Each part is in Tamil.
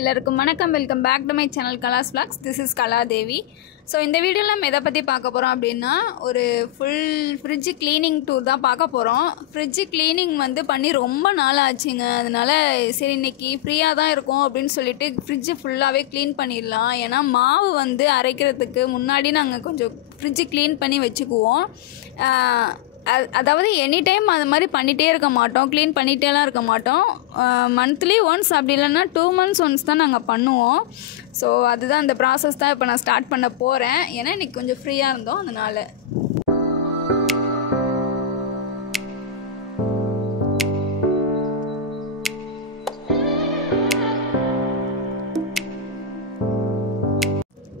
எல்லாருக்கும் வணக்கம். Welcome back to my channel Kala's vlogs. This is Kala Devi. So இந்த வீடியோவில் நம்ம எதை பற்றி பார்க்க போகிறோம் அப்படின்னா, ஒரு ஃபுல் ஃப்ரிட்ஜ் க்ளீனிங் டூர் தான் பார்க்க போகிறோம். ஃப்ரிட்ஜ் க்ளீனிங் பண்ணி ரொம்ப நாள் ஆச்சுங்க. அதனால் சரி இன்றைக்கி ஃப்ரீயாக தான் இருக்கும் அப்படின்னு சொல்லிட்டு ஃப்ரிட்ஜு ஃபுல்லாகவே க்ளீன் பண்ணிடலாம். ஏன்னா மாவு அரைக்கிறதுக்கு முன்னாடி நாங்கள் கொஞ்சம் ஃப்ரிட்ஜு க்ளீன் பண்ணி வச்சுக்குவோம். அதாவது எனி டைம் அது மாதிரி பண்ணிகிட்டே இருக்க மாட்டோம், க்ளீன் பண்ணிகிட்டேலாம் இருக்க மாட்டோம். மந்த்லி ஒன்ஸ் அப்படி இல்லைன்னா 2 months ஒன்ஸ் தான் நாங்கள் பண்ணுவோம். ஸோ அதுதான் அந்த ப்ராசஸ் தான் இப்போ நான் ஸ்டார்ட் பண்ண போகிறேன். ஏன்னா இன்றைக்கி கொஞ்சம் ஃப்ரீயாக இருந்தோம் அதனால்.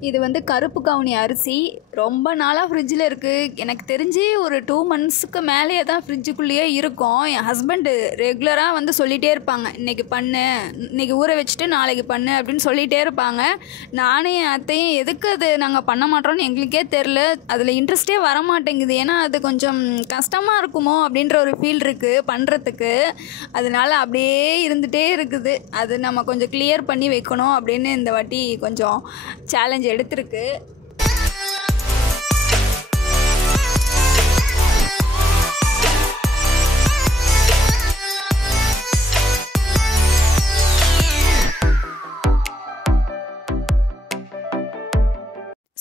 இது கருப்பு கவுனி அரிசி ரொம்ப நாளாக ஃப்ரிட்ஜில் இருக்குது. எனக்கு தெரிஞ்சு ஒரு 2 monthsக்கு மேலேயே தான் ஃப்ரிட்ஜுக்குள்ளேயே இருக்கும். என் ஹஸ்பண்டு ரெகுலராக சொல்லிகிட்டே இருப்பாங்க, இன்றைக்கி பண்ணு, இன்றைக்கி ஊற வச்சுட்டு நாளைக்கு பண்ணு அப்படின்னு சொல்லிகிட்டே இருப்பாங்க. நானும் என் அத்தையும் எதுக்கு அது நாங்கள் பண்ண மாட்டோம்னு எங்களுக்கே தெரில. அதில் இன்ட்ரெஸ்ட்டே வர மாட்டேங்குது. ஏன்னா அது கொஞ்சம் கஷ்டமாக இருக்குமோ அப்படின்ற ஒரு ஃபீல் இருக்குது பண்ணுறதுக்கு. அதனால் அப்படியே இருந்துகிட்டே இருக்குது. அது நம்ம கொஞ்சம் கிளியர் பண்ணி வைக்கணும் அப்படின்னு இந்த வாட்டி கொஞ்சம் சேலஞ்ச் எடுத்திருக்கு.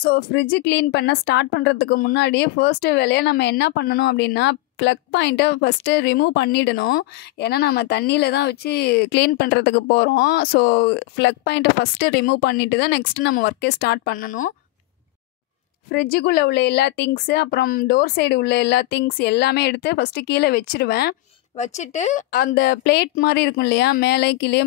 ஸோ ஃப்ரிட்ஜு க்ளீன் பண்ண ஸ்டார்ட் பண்ணுறதுக்கு முன்னாடியே ஃபர்ஸ்ட்டு வேலையாக நம்ம என்ன பண்ணணும் அப்படின்னா, ப்ளக் பாயிண்ட்டை ஃபஸ்ட்டு ரிமூவ் பண்ணிடணும். ஏன்னா நம்ம தண்ணியில் தான் வச்சு க்ளீன் பண்ணுறதுக்கு போகிறோம். ஸோ ப்ளக் பாயிண்ட்டை ஃபஸ்ட்டு ரிமூவ் பண்ணிவிட்டு தான் நெக்ஸ்ட்டு நம்ம ஒர்க்கே ஸ்டார்ட் பண்ணணும். ஃப்ரிட்ஜுக்குள்ளே உள்ள எல்லா திங்ஸு, அப்புறம் டோர் சைடு உள்ள எல்லா திங்ஸ் எல்லாமே எடுத்து ஃபஸ்ட்டு கீழே வச்சுருவேன். வச்சுட்டு அந்த பிளேட் மாதிரி இருக்கும் இல்லையா, மேலே கீழே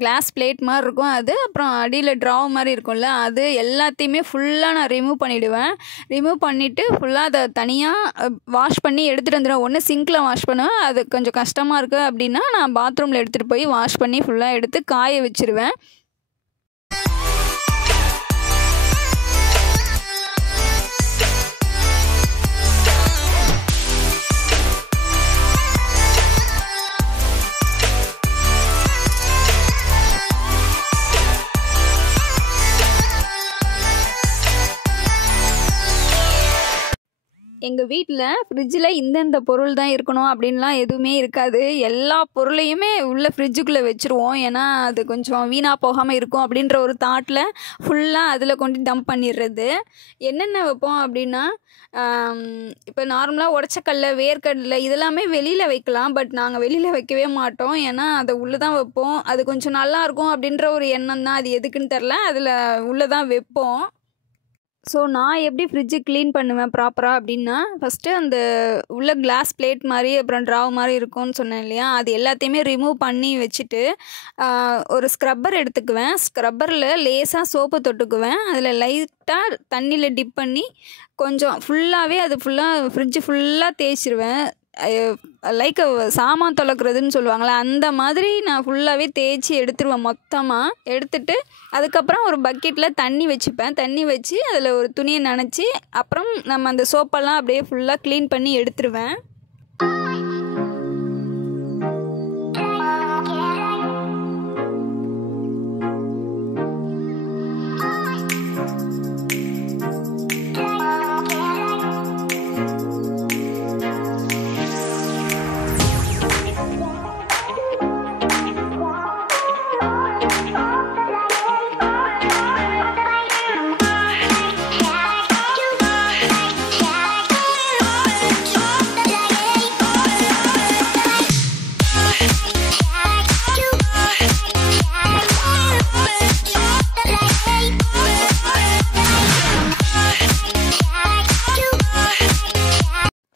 கிளாஸ் பிளேட் மாதிரி இருக்கும் அது, அப்புறம் அடியில் ட்ராவ் மாதிரி இருக்கும்ல, அது எல்லாத்தையுமே ஃபுல்லாக நான் ரிமூவ் பண்ணிவிடுவேன். ரிமூவ் பண்ணிவிட்டு ஃபுல்லாக அதை தனியாக வாஷ் பண்ணி எடுத்துகிட்டு வந்துடுவேன். ஒன்று சிங்கில் வாஷ் பண்ணுவேன், அது கொஞ்சம் கஷ்டமாக இருக்குது அப்படின்னா நான் பாத்ரூமில் எடுத்துகிட்டு போய் வாஷ் பண்ணி ஃபுல்லாக எடுத்து காய வச்சுருவேன். எங்கள் வீட்டில் ஃப்ரிட்ஜில் இந்தந்த பொருள் தான் இருக்கணும் அப்படின்லாம் எதுவுமே இருக்காது. எல்லா பொருளையுமே உள்ள ஃப்ரிட்ஜுக்குள்ளே வச்சுருவோம். ஏன்னா அது கொஞ்சம் வீணாக போகாமல் இருக்கும் அப்படின்ற ஒரு தாட்டில் ஃபுல்லாக அதில் கொண்டு டம்ப் பண்ணிடுறது. என்னென்ன வைப்போம் அப்படின்னா, இப்போ நார்மலாக உடச்சக்கல்ல, வேர்க்கடலை இதெல்லாமே வெளியில் வைக்கலாம். பட் நாங்கள் வெளியில் வைக்கவே மாட்டோம். ஏன்னா அதை உள்ளே தான் வைப்போம். அது கொஞ்சம் நல்லாயிருக்கும் அப்படின்ற ஒரு எண்ணம் தான். அது எதுக்குன்னு தெரில, அதில் உள்ளே தான் வைப்போம். ஸோ நான் எப்படி ஃப்ரிட்ஜு க்ளீன் பண்ணுவேன் ப்ராப்பராக அப்படின்னா, ஃபஸ்ட்டு அந்த உள்ள கிளாஸ் பிளேட் மாதிரி அப்புறம் ட்ராவ் மாதிரி இருக்கும்னு சொன்னேன் இல்லையா, அது எல்லாத்தையுமே ரிமூவ் பண்ணி வச்சுட்டு ஒரு ஸ்க்ரப்பர் எடுத்துக்குவேன். ஸ்க்ரப்பரில் லேசாக சோப்பு தொட்டுக்குவேன். அதில் லைட்டாக தண்ணியில் டிப் பண்ணி கொஞ்சம் ஃபுல்லாகவே அது ஃபுல்லாக ஃப்ரிட்ஜு ஃபுல்லாக தேய்ச்சிருவேன். லைக் சாமான் தொலைக்கிறதுன்னு சொல்லுவாங்களே, அந்த மாதிரி நான் ஃபுல்லாகவே தேய்ச்சி எடுத்துருவேன். மொத்தமாக எடுத்துட்டு அதுக்கப்புறம் ஒரு பக்கெட்டில் தண்ணி வச்சுப்பேன். தண்ணி வச்சு அதில் ஒரு துணியை நனைச்சி அப்புறம் நம்ம அந்த சோப்பெல்லாம் அப்படியே ஃபுல்லாக க்ளீன் பண்ணி எடுத்துருவேன்.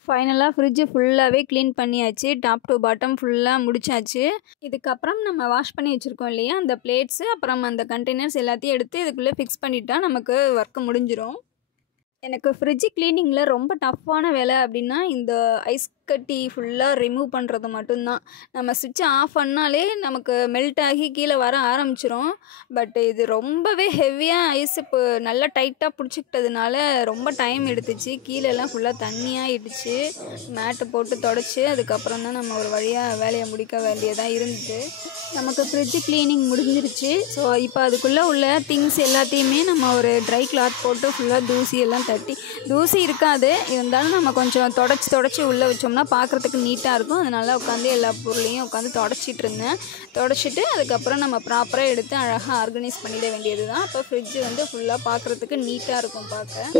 ஃபைனலாக ஃப்ரிட்ஜு ஃபுல்லாகவே க்ளீன் பண்ணியாச்சு. டாப் டு பாட்டம் ஃபுல்லாக முடிச்சாச்சு. இதுக்கப்புறம் நம்ம வாஷ் பண்ணி வச்சுருக்கோம் இல்லையா, அந்த பிளேட்ஸு அப்புறம் அந்த கண்டெய்னர்ஸ் எல்லாத்தையும் எடுத்து இதுக்குள்ளே ஃபிக்ஸ் பண்ணிட்டா நமக்கு ஒர்க்கு முடிஞ்சிடும். எனக்கு ஃப்ரிட்ஜு க்ளீனிங்கில் ரொம்ப டஃப்பான வேலை அப்படின்னா இந்த ஐஸ் ஐஸ்கட்டி ஃபுல்லாக ரிமூவ் பண்ணுறது மட்டும்தான். நம்ம சுவிட்சை ஆஃப் பண்ணாலே நமக்கு மெல்ட் ஆகி கீழே வர ஆரம்பிச்சிரும். பட் இது ரொம்பவே ஹெவியாக ஐஸ் இப்போ நல்லா டைட்டாக பிடிச்சிக்கிட்டதுனால ரொம்ப டைம் எடுத்துச்சு. கீழெல்லாம் ஃபுல்லாக தண்ணியாகிடுச்சு. மேட்டு போட்டு தொடச்சி அதுக்கப்புறம் தான் நம்ம ஒரு வழியாக வேலையை முடிக்க வேண்டியதாக இருந்துச்சு. நமக்கு ஃப்ரிட்ஜ் க்ளீனிங் முடிஞ்சிருச்சு. ஸோ இப்போ அதுக்குள்ளே உள்ள திங்ஸ் எல்லாத்தையுமே நம்ம ஒரு ட்ரை கிளாத் போட்டு ஃபுல்லாக தூசியெல்லாம் தட்டி, தூசி இருக்காது இருந்தாலும் நம்ம கொஞ்சம் தொடச்சி உள்ளே வச்சோம்னா பார்க்குறதுக்கு நீட்டாக இருக்கும். அதனால் உட்காந்து எல்லா பொருளையும் உட்காந்து தொடச்சிட்டு இருந்தேன். தொடச்சிட்டு அதுக்கப்புறம் நம்ம ப்ராப்பராக எடுத்து அழகாக ஆர்கனைஸ் பண்ணிட வேண்டியது தான். அப்போ ஃப்ரிட்ஜ் வந்து ஃபுல்லாக பார்க்குறதுக்கு நீட்டாக இருக்கும் பார்க்க.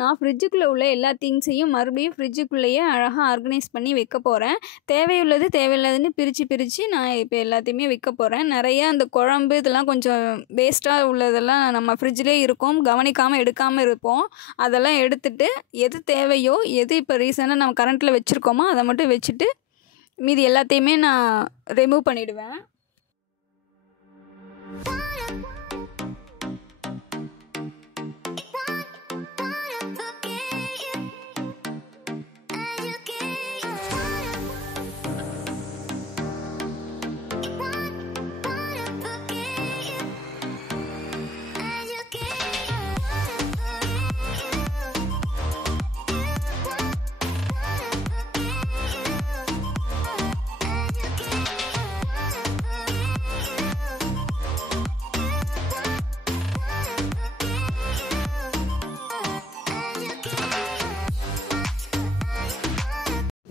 நான் ஃப்ரிட்ஜுக்குள்ளே உள்ள எல்லா திங்ஸையும் மறுபடியும் ஃப்ரிட்ஜுக்குள்ளேயே அழகாக ஆர்கனைஸ் பண்ணி வைக்க போகிறேன். தேவையுள்ளது தேவையில்லாதுன்னு பிரித்து நான் இப்போ எல்லாத்தையுமே வைக்க போகிறேன். நிறைய அந்த குழம்பு இதெல்லாம் கொஞ்சம் வேஸ்ட்டாக உள்ளதெல்லாம் நம்ம ஃப்ரிட்ஜிலே இருக்கும், கவனிக்காமல் எடுக்காமல் இருப்போம். அதெல்லாம் எடுத்துட்டு எது தேவையோ, எது இப்போ ரீசனாக நம்ம கரண்ட்டில் வச்சுருக்கோமோ அதை மட்டும் வச்சுட்டு மீதி எல்லாத்தையுமே நான் ரிமூவ் பண்ணிவிடுவேன்.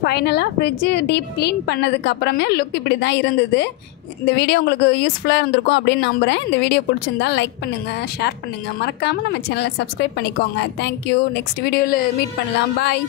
ஃபைனலாக ஃப்ரிட்ஜு டீப் க்ளீன் பண்ணதுக்கப்புறமே லுக் இப்படி தான் இருந்தது. இந்த வீடியோ உங்களுக்கு யூஸ்ஃபுல்லாக இருந்திருக்கும் அப்படின்னு நம்புகிறேன். இந்த வீடியோ பிடிச்சிருந்தால் லைக் பண்ணுங்கள், ஷேர் பண்ணுங்கள், மறக்காமல் நம்ம சேனலை சப்ஸ்கிரைப் பண்ணிக்கோங்க. தேங்க்யூ. நெக்ஸ்ட் வீடியோவில் மீட் பண்ணலாம். பாய்.